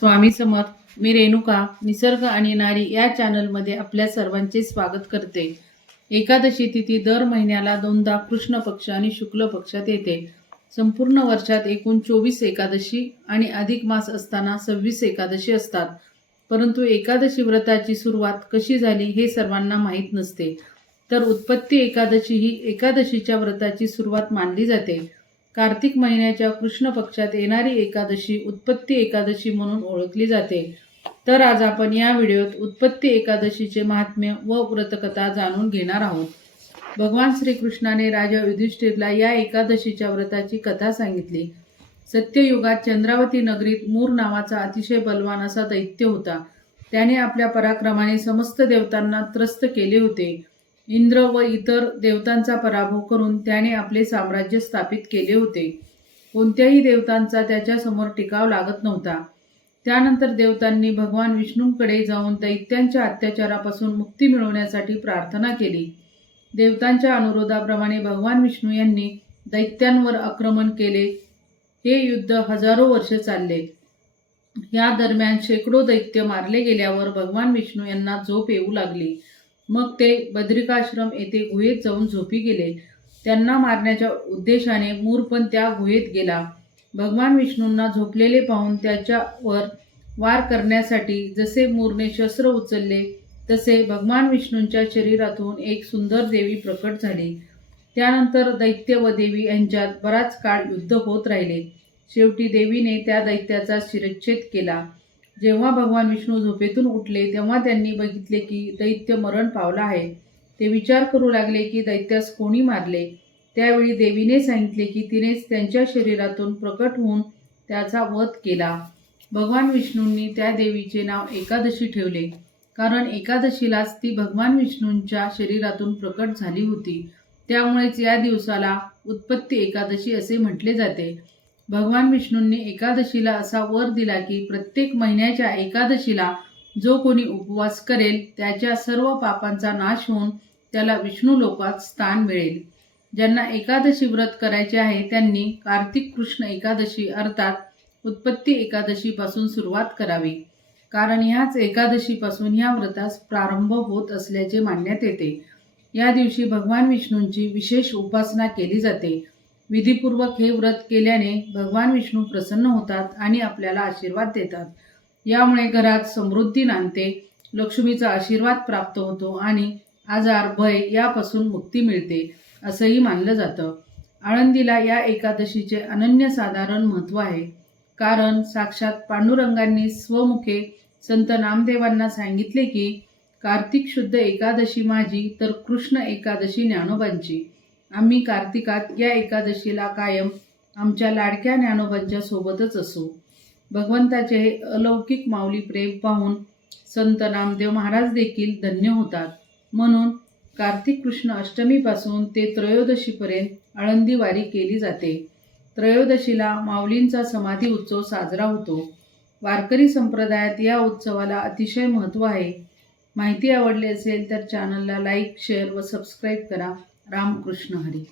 स्वामी समर्थ मी रेणुका निसर्ग आणि नारी या चॅनलमध्ये आपल्या सर्वांचे स्वागत करते. एकादशी तिथी दर महिन्याला दोनदा कृष्ण पक्ष आणि शुक्ल पक्षात येते. संपूर्ण वर्षात एकूण चोवीस एकादशी आणि अधिक मास असताना सव्वीस एकादशी असतात. परंतु एकादशी व्रताची सुरुवात कशी झाली हे सर्वांना माहीत नसते. तर उत्पत्ती एकादशी ही एकादशीच्या व्रताची सुरुवात मानली जाते. कार्तिक महिन्याच्या कृष्ण पक्षात येणारी एकादशी उत्पत्ती एकादशी म्हणून ओळखली जाते. तर आज आपण या व्हिडिओत उत्पत्ती एकादशीचे महात्म्य व व्रतकथा जाणून घेणार आहोत. भगवान श्रीकृष्णाने राजा युधिष्ठिरला या एकादशीच्या व्रताची कथा सांगितली. सत्ययुगात चंद्रावती नगरीत मूर नावाचा अतिशय बलवान असा दैत्य होता. त्याने आपल्या पराक्रमाने समस्त देवतांना त्रस्त केले होते. इंद्र व इतर देवतांचा पराभव करून त्याने आपले साम्राज्य स्थापित केले होते. कोणत्याही देवतांचा त्याच्यासमोर टिकाव लागत नव्हता. त्यानंतर देवतांनी भगवान विष्णूंकडे जाऊन दैत्यांच्या अत्याचारापासून मुक्ती मिळवण्यासाठी प्रार्थना केली. देवतांच्या अनुरोधाप्रमाणे भगवान विष्णू यांनी दैत्यांवर आक्रमण केले. हे युद्ध हजारो वर्ष चालले. या दरम्यान शेकडो दैत्य मारले गेल्यावर भगवान विष्णू यांना झोप येऊ लागली. मग ते बद्रिकाश्रम येथे गुहेत जाऊन झोपी गेले. त्यांना मारण्याच्या उद्देशाने मूर पण त्या गुहेत गेला. भगवान विष्णूंना झोपलेले पाहून त्याच्यावर वार करण्यासाठी जसे मूरने शस्त्र उचलले तसे भगवान विष्णूंच्या शरीरातून एक सुंदर देवी प्रकट झाली. त्यानंतर दैत्य व देवी यांच्यात बराच काळ युद्ध होत राहिले. शेवटी देवीने त्या दैत्याचा शिरच्छेद केला. जेव्हा भगवान विष्णू झोपेतून उठले तेव्हा त्यांनी बघितले की दैत्य मरण पावला आहे. ते विचार करू लागले की दैत्यास कोणी मारले? त्यावेळी देवीने सांगितले की तिनेच त्यांच्या शरीरातून प्रकट होऊन त्याचा वध केला. भगवान विष्णूंनी त्या देवीचे नाव एकादशी ठेवले. कारण एकादशीलाच ती भगवान विष्णूंच्या शरीरातून प्रकट झाली होती. त्यामुळेच या दिवसाला उत्पत्ती एकादशी असे म्हटले जाते. भगवान विष्णूंनी एकादशीला असा वर दिला की प्रत्येक महिन्याच्या एकादशीला जो कोणी उपवास करेल त्याच्या सर्व पापांचा नाश होऊन त्याला विष्णू लोकात स्थान मिळेल. ज्यांना एकादशी व्रत करायचे आहे त्यांनी कार्तिक कृष्ण एकादशी अर्थात उत्पत्ती एकादशीपासून सुरुवात करावी. कारण ह्याच एकादशीपासून ह्या व्रतास प्रारंभ होत असल्याचे मानण्यात येते. या दिवशी भगवान विष्णूंची विशेष उपासना केली जाते. विधीपूर्वक हे व्रत केल्याने भगवान विष्णू प्रसन्न होतात आणि आपल्याला आशीर्वाद देतात. यामुळे घरात समृद्धी नांदते लक्ष्मीचा आशीर्वाद प्राप्त होतो आणि आजार भय यापासून मुक्ती मिळते असंही मानलं जातं. आळंदीला या एकादशीचे अनन्यसाधारण महत्त्व आहे. कारण साक्षात पांडुरंगांनी स्वमुखे संत नामदेवांना सांगितले की कार्तिक शुद्ध एकादशी माझी तर कृष्ण एकादशी ज्ञानोबांची. आम्ही कार्तिकात या एकादशीला कायम आमच्या लाडक्या ज्ञानोबांच्या सोबतच असू. भगवंताचे हे अलौकिक माऊली प्रेम पाहून संत नामदेव महाराज देखील धन्य होतात. म्हणून कार्तिक कृष्ण अष्टमीपासून ते त्रयोदशीपर्यंत आळंदीवारी केली जाते. त्रयोदशीला माऊलींचा समाधी उत्सव साजरा होतो. वारकरी संप्रदायात या उत्सवाला अतिशय महत्त्व आहे. माहिती आवडली असेल तर चॅनलला लाईक शेअर व सबस्क्राईब करा. रामकृष्ण हरी.